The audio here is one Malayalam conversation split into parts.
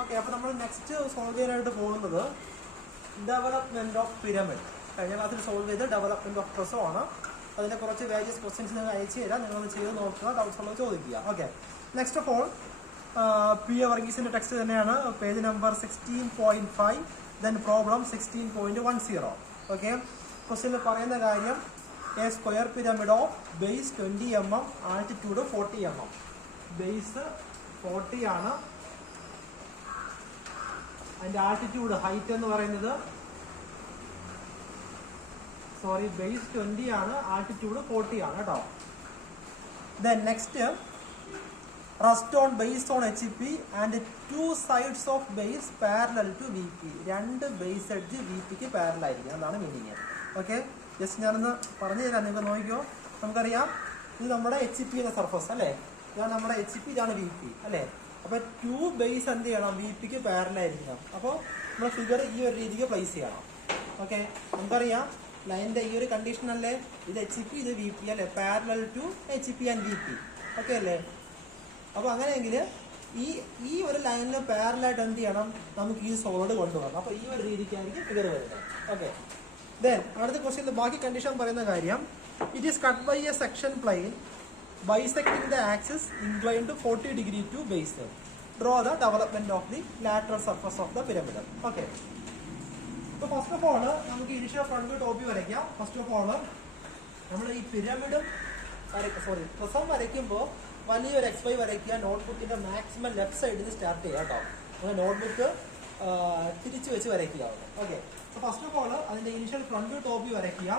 ഓക്കെ, അപ്പോൾ നമ്മൾ നെക്സ്റ്റ് സോൾവ് ചെയ്യാനായിട്ട് പോകുന്നത് ഡെവലപ്മെൻറ്റ് ഓഫ് പിരമിഡ്. കഴിഞ്ഞ ക്ലാസ്സിൽ സോൾവ് ചെയ്ത് ഡെവലപ്മെൻറ്റ് ഓഫ് ട്രസോ ആണ്. അതിൻ്റെ കുറച്ച് വേരിയസ് ക്വസ്റ്റ്യൻസ് നിങ്ങൾ അയച്ചു തരാം, നിങ്ങളത് ചെയ്ത് നോക്കുക, ഡൗട്ട്സ് ഉള്ളത് ചോദിക്കുക. Okay, next of all P A വർഗീസിൻ്റെ ടെക്സ്റ്റ് തന്നെയാണ്, page number 16.5, then problem 16.10. Okay, ക്വസ്റ്റ്യനിൽ പറയുന്ന കാര്യം a square pyramid of base 20 mm, altitude 40 mm. Base 40 ആണ്, അതിൻ്റെ ആൾട്ടിറ്റ്യൂഡ് ഹൈറ്റ് എന്ന് പറയുന്നത് ബേസ് 20 ആണ്, ആൾട്ടിറ്റ്യൂഡ് 40 ആണ് കേട്ടോ. Then next rest on base on HP and 2 sides of base parallel to VP. 2 base edge VPക്ക് പാരലൽ ആയിരിക്കും, അതാണ് മീനിങ്. ഓക്കെ, ജസ്റ്റ് ഞാനൊന്ന് പറഞ്ഞു തരാം, നിങ്ങൾക്ക് നോക്കിക്കോ. നമുക്കറിയാം ഇത് നമ്മുടെ HP എന്ന സർഫസ് അല്ലേ, ഇതാണ് നമ്മുടെ HP, ഇതാണ് VP അല്ലേ. അപ്പോൾ 2 ബേസ് എന്ത് ചെയ്യണം, VPക്ക് പാരലായിരിക്കണം. അപ്പോൾ നമ്മൾ ഫിഗർ ഈ ഒരു രീതിക്ക് പ്ലേസ് ചെയ്യണം. ഓക്കെ, നമുക്കറിയാം ലൈനിൻ്റെ ഈ ഒരു കണ്ടീഷൻ അല്ലേ, ഇത് HP ഇത് VP അല്ലേ, parallel to HP and VP. Okay അല്ലേ. അപ്പോൾ അങ്ങനെയെങ്കിൽ ഈ ഒരു ലൈനിൽ പാരലായിട്ട് എന്ത് ചെയ്യണം, നമുക്ക് ഈ സോളിഡ് കൊണ്ടുപോകണം. അപ്പോൾ ഈ ഒരു രീതിക്കായിരിക്കും ഫിഗർ വരുന്നത്. ഓക്കെ, ദെൻ അടുത്ത ക്വസ്റ്റ്യൻ ബാക്കി കണ്ടീഷൻ പറയുന്ന കാര്യം, it is cut by a section plane bisecting the axis inclined 40 degree to base. Draw the development of the lateral surface of the pyramid. Okay. So first of all, നമുക്ക് initial front view top view വരയ്ക്കാം. ഫസ്റ്റ് ഓഫ് ഓൾ നമ്മൾ ഈ പിരമിഡും പ്രിസം വരയ്ക്കുമ്പോൾ വലിയൊരു XY വരയ്ക്കുക. നോട്ട്ബുക്കിന്റെ മാക്സിമം ലെഫ്റ്റ് സൈഡിൽ നിന്ന് സ്റ്റാർട്ട് ചെയ്യുക കേട്ടോ. അങ്ങനെ നോട്ട്ബുക്ക് തിരിച്ചു വെച്ച് വരയ്ക്കുക. Okay, so first of all അതിന്റെ initial front view top view വരയ്ക്കുക.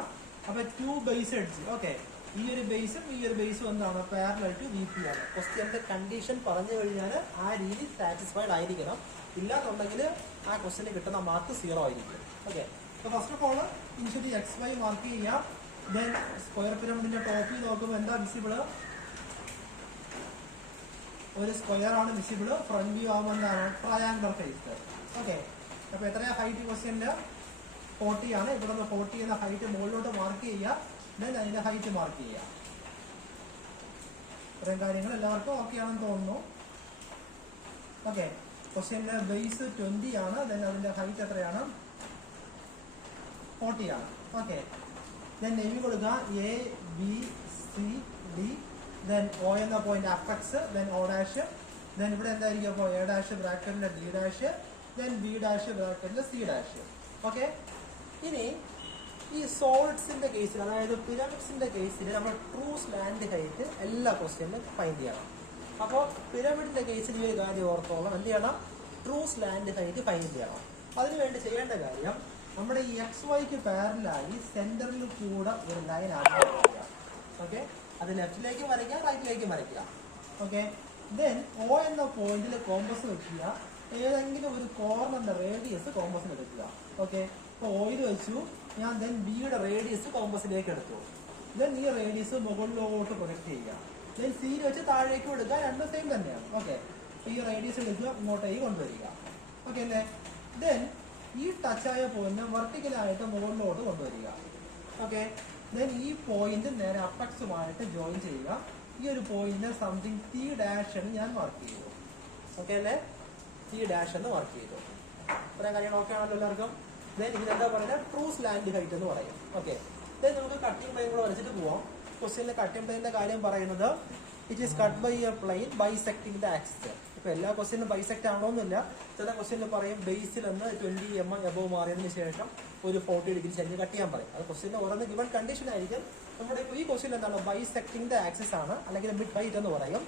അപ്പോൾ 2 ബേസ് എഡ്ജ്. ഓക്കെ, ഈ ഒരു ബേസും ഈ ഒരു ബേസും എന്താണ്, പാരലൽ ടു VP ആണ്. ക്വസ്റ്റ്യന്റെ കണ്ടീഷൻ പറഞ്ഞു കഴിഞ്ഞാൽ ആ രീതി സാറ്റിസ്ഫൈഡ് ആയിരിക്കണം, ഇല്ലാന്നുണ്ടെങ്കിൽ ആ ക്വസ്റ്റ്യന് കിട്ടുന്ന മാർക്ക് 0 ആയിരിക്കും. ഓക്കെ, അപ്പോൾ first of all initially XY mark ചെയ്യാം. ദെൻ സ്ക്വയർ പിരമിഡിന്റെ ടോപ്പിൽ നോക്കുമ്പോൾ എന്താ വിസിബിള്, ഒരു സ്ക്വയർ ആണ് വിസിബിള്. ഫ്രണ്ട് വ്യൂ ആകുമ്പോൾ എന്താണ്, ട്രയാങ്കുലർ ഫേസ്. ഓക്കെ, അപ്പോൾ എത്രയാ ഹൈറ്റ് ക്വസ്റ്റ്യൻ്റെ 40 ആണ്. ഇവിടെ നിന്ന് 40 എന്ന ഹൈറ്റ് മുകളിലോട്ട് മാർക്ക് ചെയ്യുക. ദെൻ അതിന്റെ ഹൈറ്റ് മാർക്ക് ചെയ്യുക. ഇത്രയും കാര്യങ്ങൾ എല്ലാവർക്കും ഓക്കെ ആണെന്ന് തോന്നുന്നു. ഓക്കെ, ക്വസ്റ്റ്യൻ്റെ ബേസ് 20 ആണ്. ദെൻ അതിന്റെ ഹൈറ്റ് എത്രയാണ്, 40 ആണ്. ഓക്കെ, ദെൻ നെവി കൊടുക്കുക ABCD. ദെൻ O എന്ന പോയിന്റ് അഫക്സ്, ദെൻ O ഡാഷ്. ദെൻ ഇവിടെ എന്തായിരിക്കും, അപ്പോൾ A ഡാഷ് ബ്രാക്കറ്റിലെ D ഡാഷ്, ദെൻ B ഡാഷ് ബ്രാക്കറ്റിലെ C ഡാഷ്. ഓക്കെ, ഇനി ഈ സോളിഡ്സിന്റെ കേസിൽ, അതായത് പിരമിഡ്സിന്റെ കേസിൽ നമ്മൾ ട്രൂ സ്ലാൻഡ് ഹൈറ്റ് എല്ലാ ക്വസ്റ്റ്യനിലും ഫൈൻഡ് ചെയ്യണം. അപ്പോൾ പിരമിഡിന്റെ കേസിൽ ഈ ഒരു കാര്യം ഓർത്തോളം എന്ത് ചെയ്യണം, ട്രൂ സ്ലാൻഡ് ഹൈറ്റ് ഫൈൻഡ് ചെയ്യണം. അതിനുവേണ്ടി ചെയ്യേണ്ട കാര്യം, നമ്മുടെ ഈ XYക്ക് പാരലായി സെന്ററിൽ കൂടെ ഒരു ലൈൻ ആദ്യം വരയ്ക്കുക. ഓക്കെ, അത് ലെഫ്റ്റിലേക്കും വരയ്ക്കുക, റൈറ്റിലേക്കും വരയ്ക്കുക. ഓക്കെ, ദെൻ O എന്ന പോയിന്റിൽ കോമ്പസ് വെക്കുക. ഏതെങ്കിലും ഒരു കോർണറിന്റെ റേഡിയസ് കോമ്പസിൽ എടുക്കുക. ഓക്കെ, അപ്പോൾ ഓയിൽ വെച്ചു ഞാൻ. ദെൻ ബിയുടെ റേഡിയസ് കോമ്പസിലേക്ക് എടുത്തു. ദെൻ ഈ റേഡിയസ് മുകളിലോട്ട് പ്രൊജക്ട് ചെയ്യുക. ദെൻ സി വെച്ച് താഴേക്ക് എടുക്കുക, രണ്ടും സെയിം തന്നെയാണ്. ഓക്കെ, ഈ റേഡിയസ് എടുക്കുക, ഇങ്ങോട്ടേക്ക് കൊണ്ടുവരിക. ഓക്കെ അല്ലേ. ദെൻ ഈ ടച്ചായ പോയിന്റ് വെർട്ടിക്കലായിട്ട് മുകളിലോട്ട് കൊണ്ടുവരിക. ഓക്കെ, ദെൻ ഈ പോയിന്റ് നേരെ അപ്പക്സുമായിട്ട് ജോയിൻ ചെയ്യുക. ഈ ഒരു പോയിന്റ് സംതിങ് T ഡാഷ് എന്ന് ഞാൻ മാർക്ക് ചെയ്തു. ഓക്കെ അല്ലേ, T ഡാഷ് എന്ന് മാർക്ക് ചെയ്തു. ഇത്രയും കാര്യങ്ങൾ ഓക്കെ ആണല്ലോ എല്ലാവർക്കും. ദെൻ ഇതിനെന്താ പറയുന്നത്, ട്രൂ സ്ലാൻഡ് ഹൈറ്റ് എന്ന് പറയും. ഓക്കെ, ദെൻ നമുക്ക് കട്ടിംഗ് പ്ലെയിൻ കൂടെ വരച്ചിട്ട് പോവാം. ക്വസ്റ്റ്യനിലെ കട്ടിംഗ് പ്ലെയിൻ്റെ കാര്യം പറയുന്നത്, it is cut by a plane bisecting the axis. ഇപ്പോൾ എല്ലാ ക്വസ്റ്റ്യനും ബൈസെക്ട് ആണോന്നില്ല. ചില ക്വസ്റ്റ്യനിൽ പറയും ബേസിൽ നിന്ന് 20 mm എബവ് മാറിയതിന് ശേഷം ഒരു 40 ഡിഗ്രി ചെരിഞ്ഞ് കട്ട് ചെയ്യാൻ പറയും. അത് ക്വസ്റ്റ്യൻ്റെ ഓരോന്ന് ഗിവൺ കണ്ടീഷൻ ആയിരിക്കും. നമ്മുടെ ഇപ്പോൾ ഈ ക്വസ്റ്റ്യൻ എന്താണ്, ബൈസെക്ടിങ് ദ ആക്സിസ് ആണ്, അല്ലെങ്കിൽ മിഡ് ഹൈറ്റ് എന്ന് പറയും.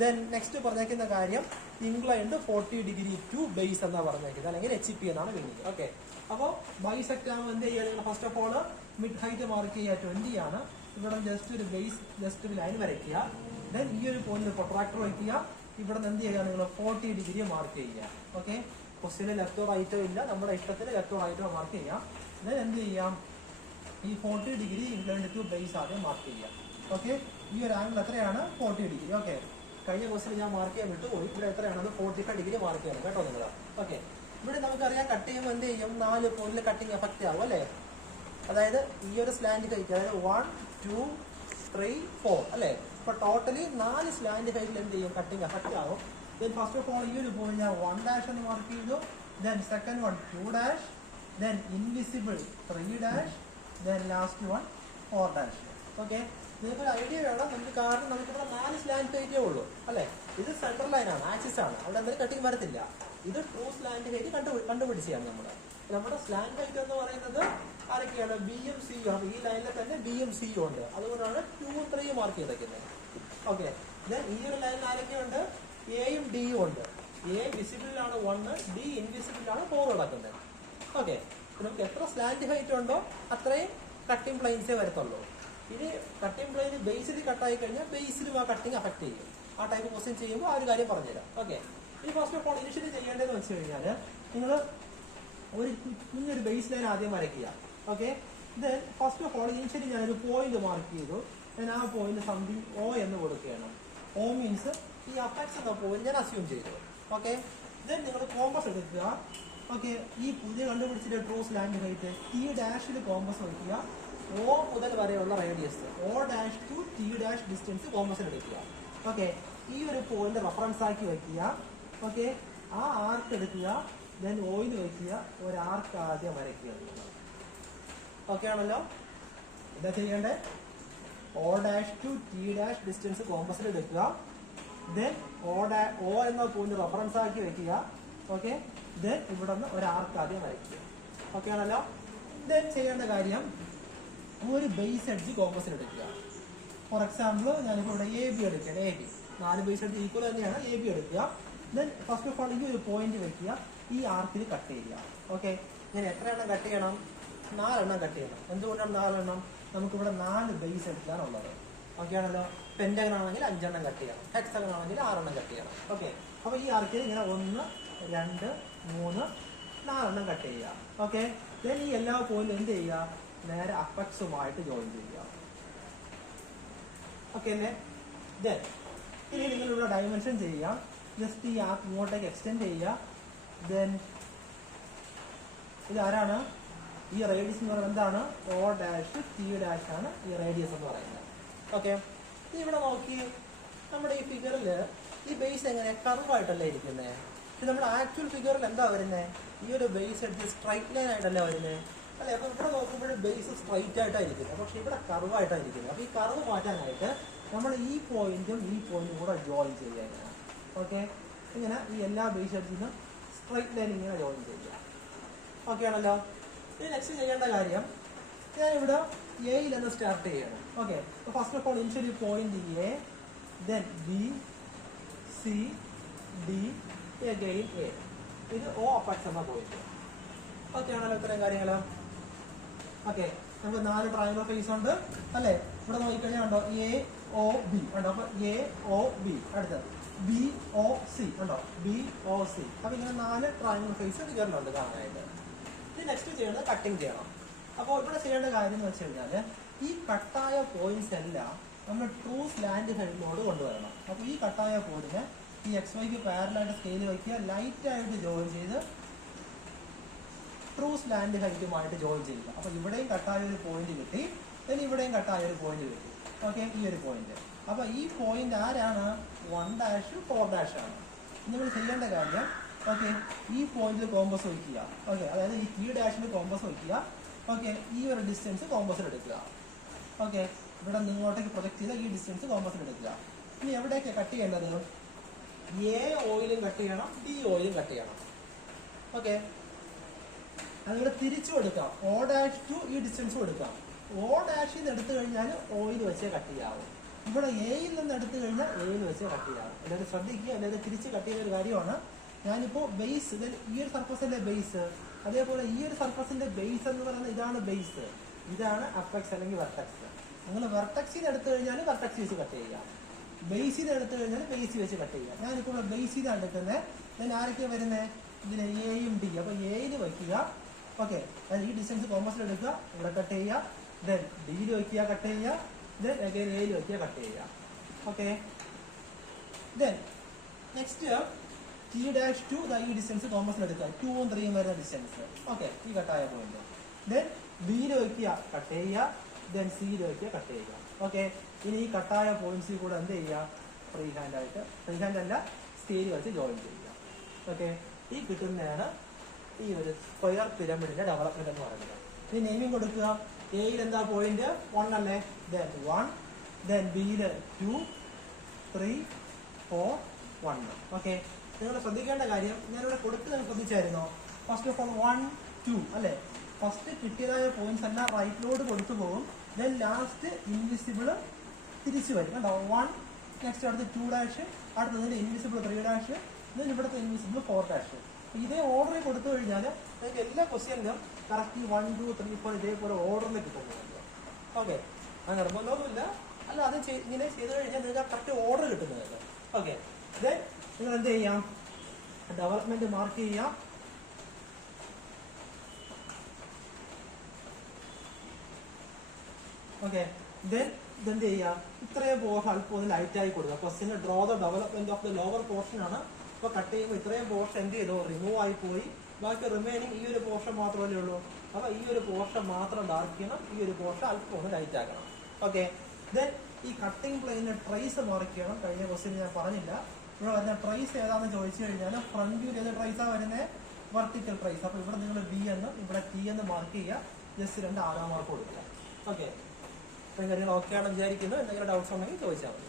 ദെൻ നെക്സ്റ്റ് പറഞ്ഞേക്കുന്ന കാര്യം ഇൻക്ലൈൻഡ് 40 ഡിഗ്രി ടു ബേസ് എന്നാണ് പറഞ്ഞേക്കുന്നത്, അല്ലെങ്കിൽ HP എന്നാണ് മീനിങ്. ഓക്കെ, അപ്പോൾ ബൈസെക്ട് ആകുമ്പോൾ എന്ത് ചെയ്യുക, first of all mid height mark ചെയ്യുക 20 ആണ്. ഇവിടെ ജസ്റ്റ് ഒരു ബേസ് ജസ്റ്റ് ഒരു ലൈൻ വരയ്ക്കുക. ദെൻ ഈ ഒരു പോയിന്റ് പ്രൊട്രാക്ടർ വയ്ക്കുക. ഇവിടെ നിന്ന് എന്ത് ചെയ്യുക, നിങ്ങൾ 40 ഡിഗ്രി മാർക്ക് ചെയ്യുക. ഓക്കെ, ക്വസ്റ്റ്യന് ലെഫ്റ്റോ റൈറ്റോ ഇല്ല, നമ്മുടെ ഇഷ്ടത്തിന് ലെഫ്റ്റോ റൈറ്റോ മാർക്ക് ചെയ്യാം. ദെൻ എന്ത് ചെയ്യാം, ഈ 40 ഡിഗ്രി ഇൻക്ലൈൻഡ് ടു ബേസ് ആദ്യം മാർക്ക് ചെയ്യുക. ഓക്കെ, ഈ ഒരു ആംഗിൾ എത്രയാണ്, 40 ഡിഗ്രി. ഓക്കെ, കഴിഞ്ഞ ക്വസ്റ്റ്യൻ ഞാൻ മാർക്ക് ചെയ്യാൻ വിട്ടുപോയി. ഇവിടെ എത്രയാണ്, 45 ഡിഗ്രി മാർക്ക് ചെയ്യണം കേട്ടോ നിങ്ങൾ. ഓക്കെ, ഇവിടെ നമുക്കറിയാം കട്ട് ചെയ്യുമ്പോൾ എന്ത് ചെയ്യും, 4 പോയിന്റിൽ കട്ടിങ് എഫക്റ്റ് ആവും അല്ലേ. അതായത് ഈ ഒരു സ്ലാൻഡ് ഹൈറ്റ്, അതായത് 1 2 3 4 അല്ലേ. അപ്പോൾ ടോട്ടലി 4 സ്ലാൻഡ് ഹൈറ്റിൽ എന്ത് ചെയ്യും, കട്ടിങ് എഫക്റ്റ് ആവും. Then first of all, you will go 1 dash and mark you. Then second one 2 dash. Then invisible 3 dash. Then last one 4 dash. Okay. നിങ്ങൾക്ക് ഒരു ഐഡിയ വേണം. നമുക്ക് കാരണം നമുക്കിവിടെ 4 സ്ലാൻഡ് ഹൈറ്റേ ഉള്ളൂ അല്ലേ. ഇത് സെൻട്രൽ ലൈനാണ്, ആക്സിസ് ആണ്. അവിടെ എന്തെങ്കിലും കട്ടിങ് വരത്തില്ല. ഇത് ട്രൂ സ്ലാൻഡ് ഹൈറ്റ് കണ്ടുപിടിച്ചാണ് നമ്മുടെ സ്ലാൻഡ് ഹൈറ്റ് എന്ന് പറയുന്നത് ആരൊക്കെയാണ്? ബിയും സിയും ആണ്. ഈ ലൈനിൽ തന്നെ ബിയും സിയും ഉണ്ട്. അതുകൊണ്ടാണ് 2 3 മാർക്ക് ചെയ്തേക്കുന്നത്. ഓക്കെ. ഈ ഒരു ലൈനിൽ ആരൊക്കെയുണ്ട്? എയും ഡിയും ഉണ്ട്. എ വിസിബിളിലാണ് 1, ഡി ഇൻവിസിബിളിലാണ് 4 കിടക്കുന്നത്. ഓക്കെ. നമുക്ക് എത്ര സ്ലാൻഡ് ഹൈറ്റ് ഉണ്ടോ അത്രയും കട്ടിങ് പ്ലെയിൻസേ വരത്തുള്ളൂ. ഇനി കട്ടിങ് പ്ലെയിൻ ബേസിൽ കട്ടായി കഴിഞ്ഞാൽ ബേസിലും ആ കട്ടിങ് അഫക്ട് ചെയ്യും. ആ ടൈപ്പ് ക്വസ്റ്റ്യൻ ചെയ്യുമ്പോൾ ആ ഒരു കാര്യം പറഞ്ഞുതരാം. ഓക്കെ. ഇനി ഫസ്റ്റ് ഓഫ് ഓൾ ഇനിഷ്യലി ചെയ്യേണ്ടതെന്ന് വെച്ച് കഴിഞ്ഞാൽ നിങ്ങൾ ഒരു കുഞ്ഞൊരു ബേസ് ലൈൻ ആദ്യം വരയ്ക്കുക. Okay. Then first of all initially ഞാനൊരു പോയിന്റ് മാർക്ക് ചെയ്തു. ഞാൻ ആ പോയിന്റ് സംതിങ് ഒ എന്ന് കൊടുക്കുകയാണ്. ഒ മീൻസ് ഈ അപെക്സ് എന്ന പോയിന്റ് ഞാൻ അസ്യൂം ചെയ്തു. ഓക്കെ. ദെൻ നിങ്ങൾ കോമ്പസ് എടുക്കുക. ഓക്കെ. ഈ പുതിയ കണ്ടുപിടിച്ചിട്ട് ട്രൂ സ്ലാൻഡ് ഹൈറ്റ് ടി ഡാഷിൽ കോമ്പസ് വയ്ക്കുക. ഒ മുതൽ വരെയുള്ള radius O dash to T dash distance കോമ്പസിൽ എടുക്കുക. ഓക്കെ. ഈ ഒരു പോയിന്റ് റെഫറൻസ് ആക്കി വയ്ക്കുക. ഓക്കെ. ആ ആർക്ക് എടുക്കുക. ദെൻ ഓയിൽ വയ്ക്കുക. ഒരു ആർക്ക് ആദ്യം വരയ്ക്കുക. ഓക്കെ ആണല്ലോ. എന്താ ചെയ്യേണ്ടത്? O dash to T dash distance കോമ്പസിൽ എടുക്കുക. ദെൻ ഒ എന്ന പോയിന്റ് റെഫറൻസ് ആക്കി വയ്ക്കുക. ഓക്കെ. ദെൻ ഇവിടെ നിന്ന് ഒരു ആർക്ക് ആദ്യം വരയ്ക്കുക. ഓക്കെ ആണല്ലോ. ദെൻ ചെയ്യേണ്ട കാര്യം ഒരു ബേസ് എഡ്ജ് കോമ്പസിൽ എടുക്കുക. ഫോർ എക്സാമ്പിൾ ഞാനിപ്പോൾ ഇവിടെ എ ബി എടുക്കുകയാണ്. A B 4 base edge equal തന്നെയാണ്. എ ബി എടുക്കുക. ദെൻ ഫസ്റ്റ് ഓഫ് ഓൾ ഈ ഒരു പോയിന്റ് വെക്കുക. ഈ ആർക്കിൽ കട്ട് ചെയ്യുക. ഓക്കെ. ഞാൻ എത്ര എണ്ണം കട്ട് ചെയ്യണം? 4 എണ്ണം കട്ട് ചെയ്യണം. എന്തുകൊണ്ടാണ് 4 എണ്ണം? നമുക്കിവിടെ 4 ബേസ് എഡ്ജാണ് ഉള്ളത്. ഓക്കെ ആണല്ലോ. പെന്റഗൺ ആണെങ്കിൽ 5 എണ്ണം കട്ട് ചെയ്യണം. ഹെക്സഗൺ ആണെങ്കിൽ 6 എണ്ണം കട്ട് ചെയ്യണം. ഓക്കെ. അപ്പോൾ ഈ ആർക്കിൽ ഇങ്ങനെ 1 2 3 4 എണ്ണം കട്ട് ചെയ്യുക. ഓക്കെ. ദെൻ ഈ എല്ലാ പോയിന്റും എന്ത് ചെയ്യുക? നേരെ അപെക്സുമായിട്ട് ജോയിൻ ചെയ്യുക. ഓക്കെ അല്ലേ. ദെൻ ഇനി നിങ്ങളിവിടെ ഡയമെൻഷൻ ചെയ്യുക. ജസ്റ്റ് ഈ ആർക്ക് ഇങ്ങോട്ടേക്ക് എക്സ്റ്റെൻഡ് ചെയ്യുക. ദെൻ ഇതാരാണ്? ഈ റേഡിയസ് എന്ന് പറയുന്നത് എന്താണ്? ഒ ഡാഷ് ടി ഡാഷ് ആണ് ഈ റേഡിയസ് എന്ന് പറയുന്നത്. ഓക്കെ. ഇനി ഇവിടെ നോക്കി നമ്മുടെ ഈ ഫിഗറിൽ ഈ ബേസ് എങ്ങനെ കർവായിട്ടല്ലേ ഇരിക്കുന്നത്? പക്ഷെ നമ്മുടെ ആക്ച്വൽ ഫിഗറിൽ എന്താ വരുന്നത്? ഈ ഒരു ബേസ് എടുത്ത് സ്ട്രൈറ്റ് ലൈൻ ആയിട്ടല്ലേ വരുന്നത് അല്ലേ. അപ്പോൾ ഇവിടെ നോക്കുമ്പോൾ ബേസ് സ്ട്രൈറ്റ് ആയിട്ടായിരിക്കുന്നത്. പക്ഷെ ഇവിടെ കർവായിട്ടായിരിക്കുന്നത്. അപ്പോൾ ഈ കർവ് മാറ്റാനായിട്ട് നമ്മൾ ഈ പോയിന്റും ഈ പോയിന്റും കൂടെ ജോയിൻ ചെയ്യുക. ഇങ്ങനെ. ഓക്കെ. ഇങ്ങനെ ഈ എല്ലാ ബേസ് എടുത്തും സ്ട്രൈറ്റ് ലൈൻ ഇങ്ങനെ ജോയിൻ ചെയ്യുക. ഓക്കെ ആണല്ലോ. ഇനി നെക്സ്റ്റ് ചെയ്യേണ്ട കാര്യം ഞാനിവിടെ എയിൽ നിന്ന് സ്റ്റാർട്ട് ചെയ്യണം. Okay. First of all initially point A, then B, C, D, again A. ഇത് ഒ അപെക്സ് എന്ന പോയിന്റ്. ഓക്കെ ആണല്ലോ. ഇത്രയും കാര്യങ്ങൾ. ഓക്കെ. നമുക്ക് 4 ട്രയാങ്കിൾ ഫേസ് ഉണ്ട് അല്ലേ. ഇവിടെ നോക്കിക്കഴിഞ്ഞാൽ ഉണ്ടോ എ ഒ ബി ഉണ്ടോ. അപ്പൊ എ ഒ ബി അടുത്തത് ബി ഒ സി ഉണ്ടോ. B O C. അപ്പൊ ഇങ്ങനെ 4 ട്രയാങ്കിൾ ഫേസ് ഫിഗറിലുണ്ട് കാണാനായിട്ട്. ഇത് നെക്സ്റ്റ് ചെയ്യേണ്ടത് കട്ടിങ് ചെയ്യണം. അപ്പോൾ ഇവിടെ ചെയ്യേണ്ട കാര്യം എന്ന് വെച്ച് കഴിഞ്ഞാൽ ഈ കട്ടായ പോയിന്റ്സ് എല്ലാം നമ്മൾ ട്രൂ സ്ലാൻഡ് ഹൈറ്റിലോട് കൊണ്ടുവരണം. അപ്പോൾ ഈ കട്ടായ പോയിന്റിനെ ഈ എക്സ് വൈക്ക് പാരലായിട്ട് സ്കെയിൽ വയ്ക്കുക. ലൈറ്റായിട്ട് ജോയിൻ ചെയ്ത് ട്രൂ സ്ലാൻഡ് ഹൈറ്റുമായിട്ട് ജോയിൻ ചെയ്യുക. അപ്പോൾ ഇവിടെയും കട്ടായ ഒരു പോയിന്റ് കിട്ടി. then ഇവിടെയും കട്ടായ ഒരു പോയിന്റ് കിട്ടി. ഓക്കെ. ഈ ഒരു പോയിന്റ്. അപ്പോൾ ഈ പോയിന്റ് ആരാണ്? 1 ഡാഷ് 4 ഡാഷ് ആണ്. നമ്മൾ ചെയ്യേണ്ട കാര്യം ഓക്കെ ഈ പോയിന്റിൽ കോമ്പസ് വയ്ക്കുക. ഓക്കെ. അതായത് ഈ ടി ഡാഷിൽ കോമ്പസ് വയ്ക്കുക. ഓക്കെ. ഈ ഒരു ഡിസ്റ്റൻസ് കോമ്പസിൽ എടുക്കുക. ഓക്കെ. ഇവിടെ നിങ്ങോട്ടേക്ക് പ്രൊജക്ട് ചെയ്ത ഈ ഡിസ്റ്റൻസ് കോമ്പസിൽ എടുക്കുക. ഇനി എവിടെയൊക്കെ കട്ട് ചെയ്യേണ്ടത്? എ ഓയിലും കട്ട് ചെയ്യണം, ഡി ഓയിലും കട്ട് ചെയ്യണം. ഓക്കെ. അതുപോലെ തിരിച്ചു കൊടുക്കാം. ഒ ഡാഷ് ടു ഈ ഡിസ്റ്റൻസും എടുക്കാം. ഒ ഡാഷിൽ നിന്ന് എടുത്തു കഴിഞ്ഞാൽ ഓയിൽ വെച്ചേ കട്ട് ചെയ്യാവും. ഇവിടെ എയിൽ നിന്ന് എടുത്തു കഴിഞ്ഞാൽ എയിൽ വെച്ചേ കട്ട് ചെയ്യാവും. അതായത് ശ്രദ്ധിക്കുക. അതായത് തിരിച്ച് കട്ട് ചെയ്യുന്ന ഒരു കാര്യമാണ്. ഞാനിപ്പോൾ ബേസ് ഈ ഒരു സർഫസിന്റെ ബേസ്, അതേപോലെ ഈ ഒരു സർഫസിന്റെ ബേസ് എന്ന് പറയുന്നത് ഇതാണ് ബേസ്, ഇതാണ് അപെക്സ് അല്ലെങ്കിൽ വെർട്ടെക്സ്. നിങ്ങൾ വെർട്ടെക്സിൽ നിന്ന് എടുത്തു കഴിഞ്ഞാൽ വെർട്ടെക്സ് വെച്ച് കട്ട് ചെയ്യാം. ബേസിൽ നിന്ന് എടുത്തു കഴിഞ്ഞാൽ ബേസ് വെച്ച് കട്ട് ചെയ്യാം. ഞാനിപ്പോൾ ഇവിടെ ബേസിൽ നിന്നാണ് എടുക്കുന്നത്. ഞാൻ ആരൊക്കെയാണ് വരുന്നത്? ഇതിന് എയും ഡി. അപ്പോൾ എയിൽ വയ്ക്കുക. ഓക്കെ. അതായത് ഈ ഡിസ്റ്റൻസ് കോമ്പസിൽ എടുക്കുക. ഇവിടെ കട്ട് ചെയ്യുക. ദെൻ ഡിയിൽ വയ്ക്കുക, കട്ട് ചെയ്യുക. ദെൻ അഗൈൻ എയിൽ വയ്ക്കുക, കട്ട് ചെയ്യുക. Okay. Then next T dash two ഈ ഡിസ്റ്റൻസ് കോമ്പസിൽ എടുക്കുക. 2ഉം 3ഉം വരുന്ന ഡിസ്റ്റൻസ്. ഓക്കെ. ഈ കട്ടായ പോയിന്റ്. ദെൻ ബിയിൽ വയ്ക്കുക, കട്ട് ചെയ്യുക. ദെൻ സിയിൽ വയ്ക്കുക, കട്ട് ചെയ്യുക. ഓക്കെ. ഇനി ഈ കട്ടായ പോയിന്റ്സിൽ കൂടെ എന്ത് ചെയ്യുക? ഫ്രീ ഹാൻഡ് ആയിട്ട്, ഫ്രീ ഹാൻഡ് അല്ല സ്കെയിൽ വെച്ച് ജോയിൻ ചെയ്യുക. ഓക്കെ, ഈ കിട്ടുന്നതാണ് ഈ ഒരു സ്ക്വയർ പിരമിഡിന്റെ ഡെവലപ്മെന്റ് എന്ന് പറയുന്നത്. ഈ നെയിമിംഗ് കൊടുക്കുക. എയിൽ എന്താ പോയിന്റ് 1 അല്ലേ, ദെൻ 1, ദെൻ ബിയില് 2, 3, 4, 1. ഓക്കെ, നിങ്ങൾ ശ്രദ്ധിക്കേണ്ട കാര്യം ഞാനിവിടെ കൊടുക്കുന്നത് ശ്രദ്ധിച്ചായിരുന്നോ? ഫസ്റ്റ് ഓഫ് ഓൾ 1, 2 അല്ലെ, ഫസ്റ്റ് കിട്ടിയതായ പോയിന്റ്സ് എല്ലാം റൈറ്റിലോട്ട് കൊടുത്തു പോകും. ദെൻ ലാസ്റ്റ് ഇൻവിസിബിൾ തിരിച്ചു വരും കേട്ടോ. 1, നെക്സ്റ്റ് അടുത്ത് 2', അടുത്തതിന്റെ ഇൻവിസിബിൾ 3', ദെൻ ഇവിടുത്തെ ഇൻവിസിബിൾ 4'. ഇതേ ഓർഡറിൽ കൊടുത്തു കഴിഞ്ഞാൽ നിങ്ങൾക്ക് എല്ലാ ക്വസ്റ്റ്യനിലും കറക്റ്റ് 1, 2, 3, 4 ഇതേപോലെ ഓർഡറിൽ കിട്ടുന്നുണ്ട്. ഓക്കെ, അത് നിർബന്ധമൊന്നുമില്ല, അല്ല അത് ഇങ്ങനെ ചെയ്ത് കഴിഞ്ഞാൽ നിങ്ങൾക്ക് കറക്റ്റ് ഓർഡർ കിട്ടുന്നതല്ലേ. ഓക്കെ, ദെൻ നിങ്ങൾ എന്ത് ചെയ്യാം, ഡെവലപ്മെന്റ് മാർക്ക് ചെയ്യാം. ഓക്കെ, ദെൻ ഇതെന്ത് ചെയ്യാം, ഇത്രയും പോർഷൻ അല്പം ഒന്ന് ലൈറ്റ് ആയി കൊടുക്കുക. Question draw the development of the lower portion ആണ്. അപ്പൊ കട്ട് ചെയ്യുമ്പോൾ ഇത്രയും പോർഷൻ എന്ത് ചെയ്തു, റിമൂവ് ആയി പോയി. ബാക്കി റിമൈനിങ് ഈ ഒരു പോർഷൻ മാത്രമല്ലേ ഉള്ളൂ. അപ്പൊ ഈ ഒരു പോർഷൻ മാത്രം ഡാർക്ക് ചെയ്യണം, ഈ ഒരു പോർഷൻ അല്പം ഒന്ന് ലൈറ്റ് ആക്കണം. ഓക്കെ, ദെൻ ഈ കട്ടിംഗ് പ്ലെയിനിന്റെ ട്രേസ് മാർക്ക് ചെയ്യണം. കഴിഞ്ഞ ക്വസ്റ്റ്യൻ ഞാൻ പറഞ്ഞില്ല. ഇവിടെ വരുന്ന ട്രേസ് ഏതാണെന്ന് ചോദിച്ചു കഴിഞ്ഞാൽ ഫ്രണ്ട് വ്യൂ ഏത് ട്രേസാണ് വരുന്നത്, വെർട്ടിക്കൽ ട്രേസ്. അപ്പൊ ഇവിടെ നിങ്ങൾ ബി എന്നും ഇവിടെ ടി എന്ന് മാർക്ക് ചെയ്യുക. ജസ്റ്റ് 2 ആരോ മാർക്ക് കൊടുക്കുക. ഓക്കെ, ഇത്രയും കാര്യങ്ങൾ ഓക്കെ ആണെന്ന് വിചാരിക്കുന്നു. എന്തെങ്കിലും ഡൗട്ട്സ് ഉണ്ടെങ്കിൽ ചോദിച്ചാൽ മതി.